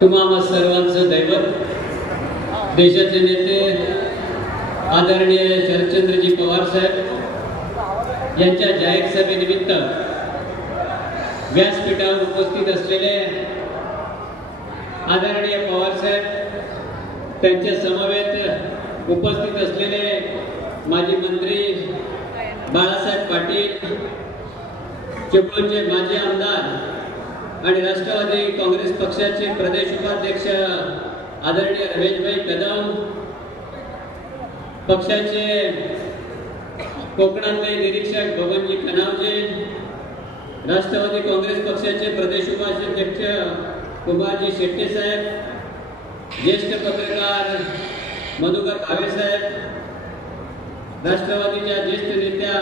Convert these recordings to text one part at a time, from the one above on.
तुम्हाला सर्वांचं दैवत देशाचे नेते आदरणीय शरदचंद्रजी पवार साहेब यांच्या जाहीर सभेनिमित्त व्यासपीठावर उपस्थित असलेले आदरणीय पवार साहेब त्यांच्या समवेत उपस्थित असलेले माजी मंत्री बाळासाहेब पाटील चिपळूणचे माजी आमदार आणि राष्ट्रवादी काँग्रेस पक्षाचे प्रदेश उपाध्यक्ष आदरणीय रमेशभाई कदम पक्षाचे कोकणातले निरीक्षक भगनजी कनावजे राष्ट्रवादी काँग्रेस पक्षाचे प्रदेश उपाध्यक्ष कुमारजी शेट्टे साहेब ज्येष्ठ पत्रकार मधुकर भावे साहेब राष्ट्रवादीच्या ज्येष्ठ नेत्या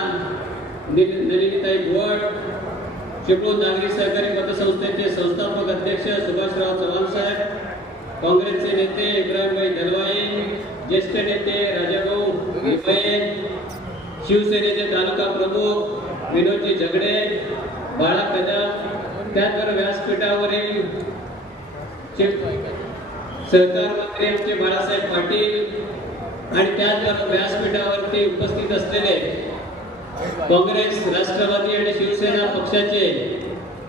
नलिनीताई भोवड चिपळूण नागरी सहकारी पतसंस्थेचे संस्थापक अध्यक्ष सुभाषराव चव्हाण साहेब काँग्रेसचे नेते इब्राहिमभाई दलवाई ज्येष्ठ नेते राजाभाऊ शिवसेनेचे तालुका प्रमुख विनोदजी झगडे बाळा कदम त्याचबरोबर व्यासपीठावरील सहकार मंत्री आमचे बाळासाहेब पाटील आणि त्याचबरोबर व्यासपीठावरती उपस्थित असलेले काँग्रेस राष्ट्रवादी आणि शिवसेना पक्षाचे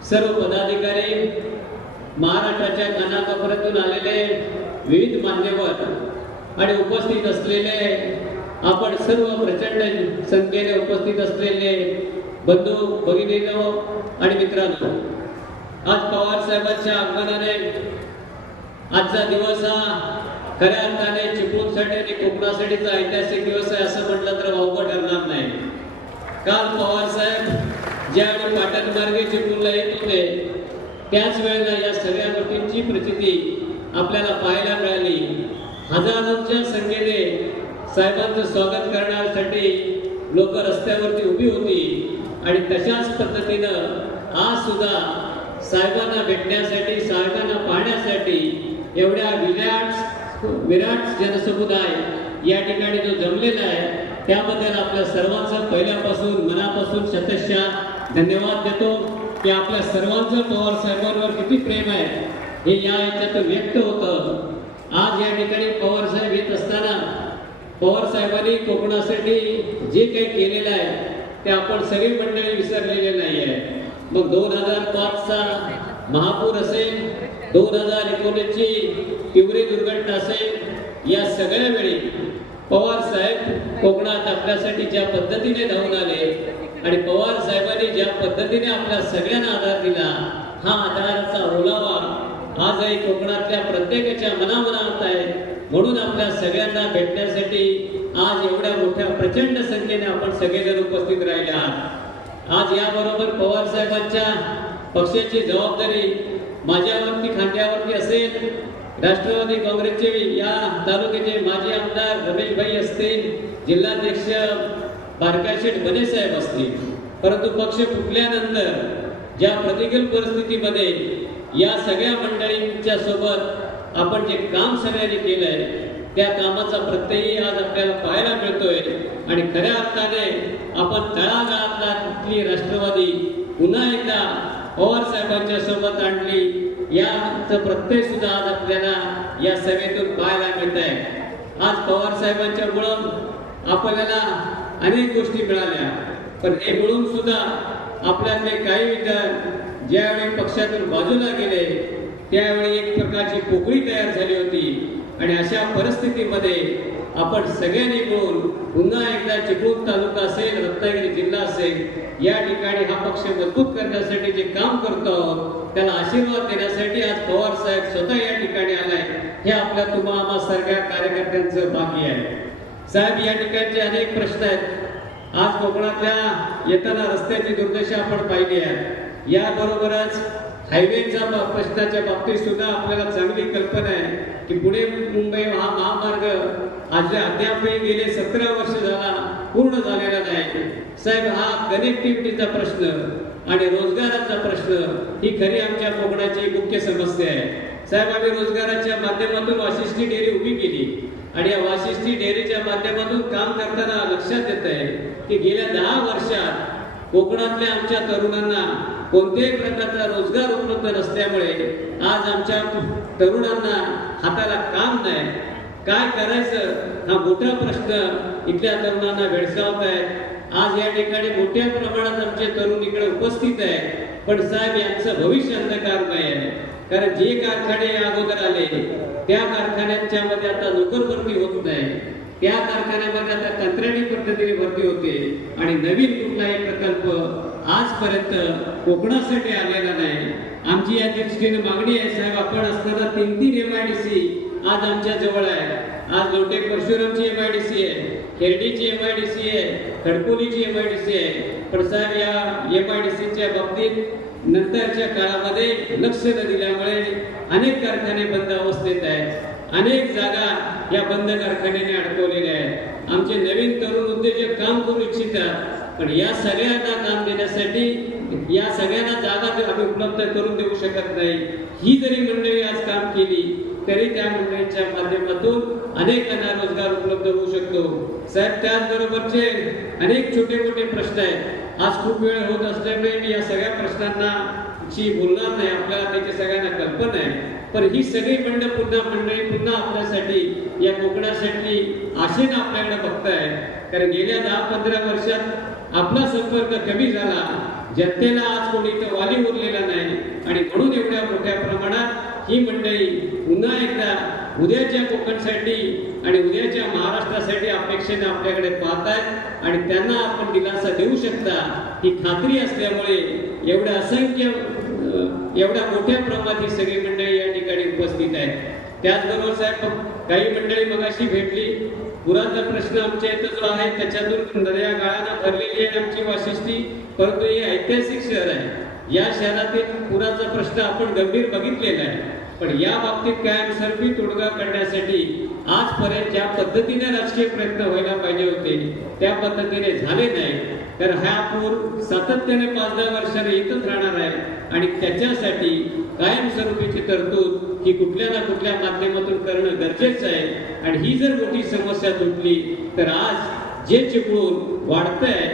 सर्व पदाधिकारी महाराष्ट्राच्या कानाकोपऱ्यातून आलेले विविध मान्यवर आणि उपस्थित असलेले आपण सर्व प्रचंड संख्येने उपस्थित असलेले बंधू भगिनीनो आणि मित्रांनो आज पवार साहेबांच्या आगमनाने आजचा दिवस हा खऱ्या अर्थाने चिपळूणसाठी आणि कोकणासाठीचा ऐतिहासिक दिवस आहे असं म्हटलं तर अवघड ठरणार नाही काल पवारसाहेब ज्यावेळी मार्गे चिपळूणला येत होते त्याच वेळेला या सगळ्या गोष्टींची प्रचिती आपल्याला पाहायला मिळाली हजारांच्या संख्येने साहेबांचं स्वागत करण्यासाठी लोक रस्त्यावरती उभी होती आणि तशाच पद्धतीनं आज सुद्धा साहेबांना भेटण्यासाठी साहेबांना पाहण्यासाठी एवढ्या विराट विराट जनसमुदाय या ठिकाणी जो जमलेला आहे त्याबद्दल आपल्या सर्वांचं पहिल्यापासून मनापासून शतशा धन्यवाद देतो की आपल्या सर्वांचं पवार साहेबांवर किती प्रेम आहे हे या याच्यातून व्यक्त होतं आज या ठिकाणी पवार साहेब येत असताना पवार साहेबांनी कोकणासाठी जे काही केलेलं आहे ते आपण सगळी मंडळी विसरलेले नाही आहे मग दोन हजार पाचचा महापूर असेल दोन हजार एकोणीसची पिवरी दुर्घटना असेल या सगळ्या वेळी पवार साहेब कोकणात आपल्यासाठी ज्या पद्धतीने धावून आले आणि पवार साहेबांनी ज्या पद्धतीने आपल्या सगळ्यांना आधार दिला हा आधाराचा ओलावा आजही कोकणातल्या प्रत्येकाच्या मनामनात आहे म्हणून आपल्या सगळ्यांना भेटण्यासाठी आज एवढ्या मोठ्या प्रचंड संख्येने आपण सगळेजण उपस्थित राहिले आहात आज याबरोबर पवार साहेबांच्या पक्षाची जबाबदारी माझ्यावरती खांद्यावरती असेल राष्ट्रवादी काँग्रेसचे या तालुक्याचे माजी आमदार रमेशभाई असतील जिल्हाध्यक्ष बारकाशेठ साहेब असतील परंतु पक्ष फुटल्यानंतर ज्या प्रतिकूल परिस्थितीमध्ये या सगळ्या मंडळींच्या सोबत आपण जे काम सगळ्यांनी केलंय त्या कामाचा प्रत्ययही आज आपल्याला पाहायला मिळतोय आणि खऱ्या अर्थाने आपण कुठली राष्ट्रवादी पुन्हा एकदा पवार साहेबांच्या सोबत आणली याचं प्रत्यय सुद्धा आज आपल्याला या सेवेतून पाहायला मिळत आहे आज पवार साहेबांच्या मुळं आपल्याला अनेक गोष्टी मिळाल्या पण हे मिळून सुद्धा आपल्यातले काही विचार ज्यावेळी पक्षातून बाजूला गेले त्यावेळी एक प्रकारची पोकळी तयार झाली होती आणि अशा परिस्थितीमध्ये आपण सगळ्यांनी मिळून पुन्हा एकदा चिपळूण तालुका असेल रत्नागिरी जिल्हा असेल या ठिकाणी हा पक्ष मजबूत करण्यासाठी जे काम करतो आहोत त्याला आशीर्वाद देण्यासाठी आज पवार साहेब स्वतः या ठिकाणी आलाय हे आपल्या तुम्हा आम्हा सगळ्या कार्यकर्त्यांचं बाकी आहे साहेब या ठिकाणचे अनेक प्रश्न आहेत आज कोकणातल्या येताना रस्त्याची दुर्दशा आपण पाहिली आहे याबरोबरच हायवेचा प्रश्नाच्या बाबतीत सुद्धा आपल्याला चांगली कल्पना आहे की पुणे मुंबई हा महामार्ग आज अद्याप गेले सतरा वर्ष झाला पूर्ण झालेला नाही साहेब हा कनेक्टिव्हिटीचा प्रश्न आणि रोजगाराचा प्रश्न ही खरी आमच्या कोकणाची मुख्य समस्या आहे साहेब आम्ही रोजगाराच्या माध्यमातून वाशिष्ठी डेअरी उभी केली आणि या वाशिष्ठी डेअरीच्या माध्यमातून काम करताना लक्षात येत आहे की गेल्या दहा वर्षात कोकणातल्या आमच्या तरुणांना कोणत्याही प्रकारचा रोजगार उपलब्ध नसल्यामुळे आज आमच्या तरुणांना हाताला काम नाही काय करायचं हा मोठा प्रश्न इथल्या तरुणांना भेडसावत आहे आज या ठिकाणी मोठ्या प्रमाणात आमचे तरुण इकडे उपस्थित आहे पण साहेब यांचं भविष्य अंधकारमय आहे कारण जे कारखाने अगोदर आले त्या कारखान्यांच्या मध्ये आता नोकर भरती होत नाही त्या कारखान्यामध्ये आता कंत्राटी पद्धतीने भरती होते आणि नवीन कुठलाही प्रकल्प आजपर्यंत कोकणासाठी आलेला नाही आमची या दृष्टीने मागणी आहे साहेब आपण असताना तीन तीन एम आय डी सी आज आमच्या जवळ आहे आज लोटे परशुरामची एम आय डी सी आहे हेरडीची एम आय डी सी आहे खडकोलीची एम आय डी सी आहे पण साहेब या एम आय डी सीच्या बाबतीत नंतरच्या काळामध्ये लक्ष न दिल्यामुळे अनेक कारखाने बंद अवस्थेत आहेत अनेक जागा या बंद कारखान्याने अडकवलेल्या आहेत आमचे नवीन तरुण उद्योजक काम करू इच्छितात पण या सगळ्यांना काम देण्यासाठी या सगळ्यांना जागा आम्ही उपलब्ध करून देऊ शकत नाही ही जरी मंडळी आज काम केली तरी त्या मंडळीच्या माध्यमातून अनेकांना रोजगार उपलब्ध होऊ शकतो साहेब त्याचबरोबरचे अनेक छोटे मोठे प्रश्न आहेत आज खूप वेळ होत असल्यामुळे मी या सगळ्या प्रश्नांना ची बोलणार नाही आपल्याला त्याची सगळ्यांना कल्पना आहे पण ही सगळी मंडळ पुन्हा मंडळी पुन्हा आपल्यासाठी या कोकणासाठी आशेनं आपल्याकडे बघताय कारण गेल्या दहा पंधरा वर्षात आपला संपर्क कमी झाला जनतेला आज कोणी तर वाली उरलेला नाही आणि म्हणून एवढ्या मोठ्या प्रमाणात ही मंडळी पुन्हा एकदा उद्याच्या कोकणसाठी आणि उद्याच्या महाराष्ट्रासाठी अपेक्षेने आपल्याकडे पाहत आहेत आणि त्यांना आपण दिलासा देऊ शकता ही खात्री असल्यामुळे एवढ्या असंख्य एवढ्या मोठ्या प्रमाणात ही सगळी मंडळी उपस्थित आहेत त्याचबरोबर साहेब काही मंडळी मगाशी भेटली पुराचा प्रश्न आमच्या इथं जो आहे त्याच्यातून दर्या गाळानं भरलेली आहे आमची वाशिष्ठी परंतु हे ऐतिहासिक शहर आहे या शहरातील पुराचा प्रश्न आपण गंभीर बघितलेला आहे पण या बाबतीत कायमस्वरूपी तोडगा काढण्यासाठी आजपर्यंत ज्या पद्धतीने राजकीय प्रयत्न व्हायला पाहिजे होते त्या पद्धतीने झाले नाही तर हा पूर सातत्याने पाच दहा वर्षाने येतच राहणार आहे आणि त्याच्यासाठी कायमस्वरूपीची तरतूद ही कुठल्या ना कुठल्या माध्यमातून करणं गरजेचं आहे आणि ही जर मोठी समस्या तुटली तर आज जे चिपळून वाढतंय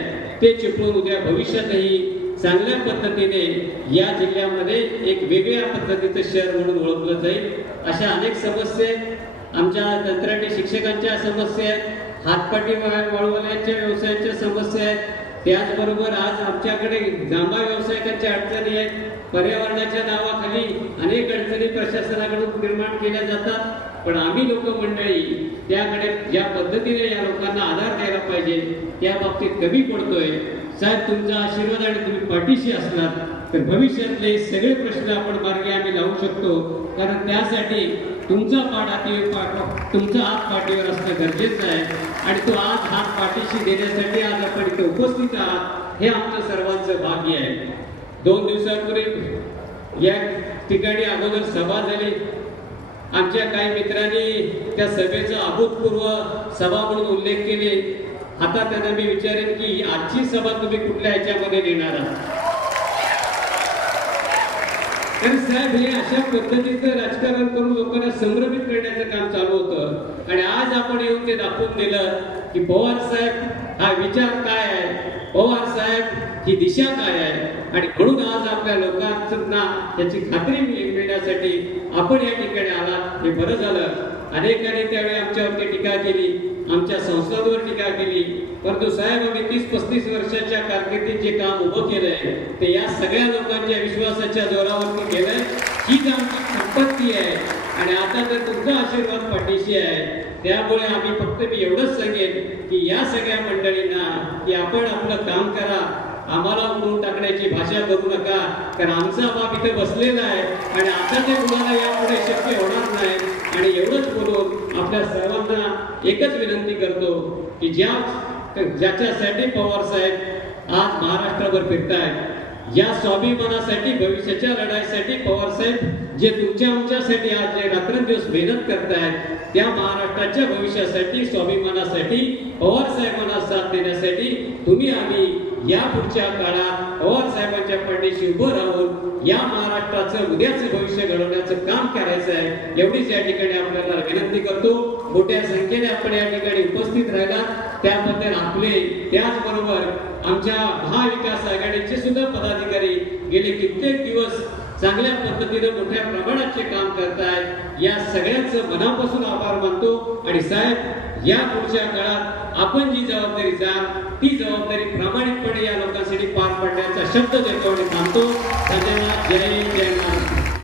ते चिपळून उद्या भविष्यातही चांगल्या पद्धतीने या जिल्ह्यामध्ये एक वेगळ्या पद्धतीचं शहर म्हणून ओळखलं जाईल अशा अनेक समस्या आमच्या तंत्रज्ञ शिक्षकांच्या समस्या आहेत हातपाटी वळवण्याच्या व्यवसायांच्या समस्या आहेत त्याचबरोबर आज आमच्याकडे जांबा व्यावसायिकांच्या अडचणी आहेत पर्यावरणाच्या नावाखाली अनेक अडचणी प्रशासनाकडून निर्माण केल्या जातात पण आम्ही लोक मंडळी त्याकडे ज्या पद्धतीने या लोकांना आधार द्यायला पाहिजे त्या बाबतीत कमी पडतोय साहेब तुमचा आशीर्वाद आणि तुम्ही पाठीशी असणार तर भविष्यातले सगळे प्रश्न आपण मार्गे आम्ही लावू शकतो कारण त्यासाठी तुमचा पाठ पाठ तुमचा हात पाठीवर असणं गरजेचं आहे आणि तो आज हात पाठीशी देण्यासाठी आज आपण इथे उपस्थित आहात हे आमचं सर्वांचं भाग्य आहे दोन दिवसांपूर्वी या ठिकाणी अगोदर सभा झाली आमच्या काही मित्रांनी त्या सभेचा अभूतपूर्व सभा म्हणून उल्लेख केले आता त्यांना मी विचारेन की आजची सभा तुम्ही कुठल्या ह्याच्यामध्ये नेणार आहात कारण साहेब हे अशा पद्धतीचं राजकारण करून लोकांना संभ्रमित करण्याचं काम चालू होतं आणि आज आपण येऊन ते दाखवून दिलं की पवार साहेब हा विचार काय आहे पवार साहेब ही दिशा काय आहे आणि म्हणून आज आपल्या लोकांना त्याची खात्री मिळण्यासाठी आपण या ठिकाणी आलात हे बरं झालं अनेकांनी त्यावेळी आमच्यावरती टीका केली आमच्या संस्थांवर टीका केली परंतु साहेब आम्ही तीस पस्तीस वर्षाच्या कारकिर्दीत जे काम उभं केलंय ते या सगळ्या लोकांच्या विश्वासाच्या जोरावरती केलंय ही आमची संपत्ती आहे आणि आता तर तुमचा आशीर्वाद पाठीशी आहे त्यामुळे आम्ही फक्त मी एवढंच सांगेन की या सगळ्या मंडळींना की आपण आपलं काम करा आम्हाला उडून टाकण्याची भाषा करू नका कारण आमचा बाप इथे बसलेला आहे आणि आता ते तुम्हाला यापुढे शक्य होणार नाही आणि एवढंच आपल्या सर्वांना एकच विनंती करतो की ज्या ज्याच्यासाठी पवार साहेब आज महाराष्ट्रावर फिरताय या स्वाभिमानासाठी भविष्याच्या लढाईसाठी पवार साहेब जे तुमच्या आमच्यासाठी आज जे रात्रंदिवस मेहनत करतायत त्या महाराष्ट्राच्या भविष्यासाठी स्वाभिमानासाठी पवार साहेबांना साथ देण्यासाठी तुम्ही आम्ही या पुढच्या काळात पवार साहेबांच्या पाठीशी उभं राहून या महाराष्ट्राचं उद्याचं भविष्य घडवण्याचं काम करायचं आहे एवढीच या ठिकाणी आपल्याला विनंती करतो मोठ्या संख्येने आपण या ठिकाणी उपस्थित राहिला त्याबद्दल आपले त्याचबरोबर आमच्या महाविकास आघाडीचे सुद्धा पदाधिकारी गेले कित्येक दिवस चांगल्या पद्धतीने मोठ्या प्रमाणात जे काम करताय या सगळ्यांचं मनापासून आभार मानतो आणि साहेब या पुढच्या काळात आपण जी जबाबदारी जाल ती जबाबदारी प्रामाणिकपणे या लोकांसाठी पार पाडण्याचा शब्द देतो आणि मानतो त्यांना जय जय